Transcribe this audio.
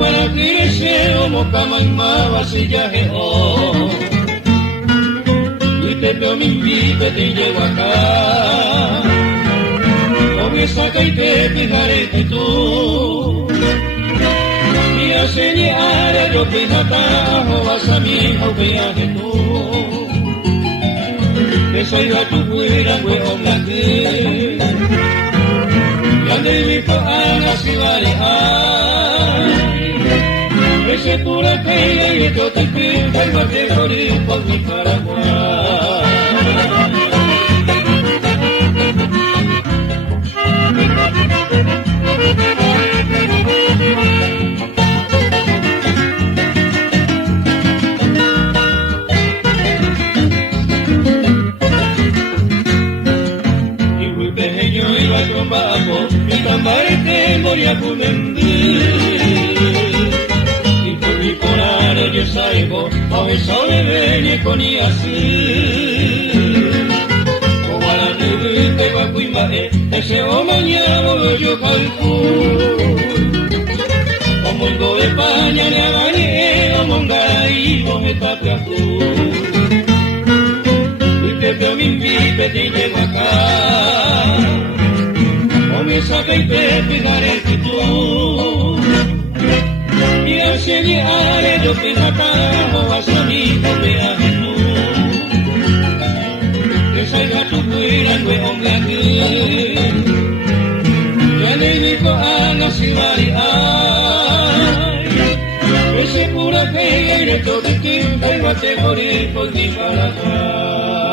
Para crecer como camaimaba si ya y te veo mi invito te llevo acá con esa que te fijaré que tú y a señar yo que atajo vas a mi viaje tú que soy a tu fuera hueón la que y ande mi coana si vale ese pura que y todo te pinta y va a morir por mi Paraguay. Y muy pequeño iba a trombaco y tambarete moría con yo saigo, a eso le venye con y así. Como a la nube te va a cuimar, ese o mañana yo calculo. Como el go de España le agañé, como un garaíbo me tapia tú. Y te veo mi invite, te llevo acá. Comienza y te fijaré que tú. Y al señale yo te mataba vas a mi viaje tú que salga tu fuera no es hombre aquí ya le dijo a la ciudad ese pura que eres todo el tiempo y va a te morir por mi Paraguay.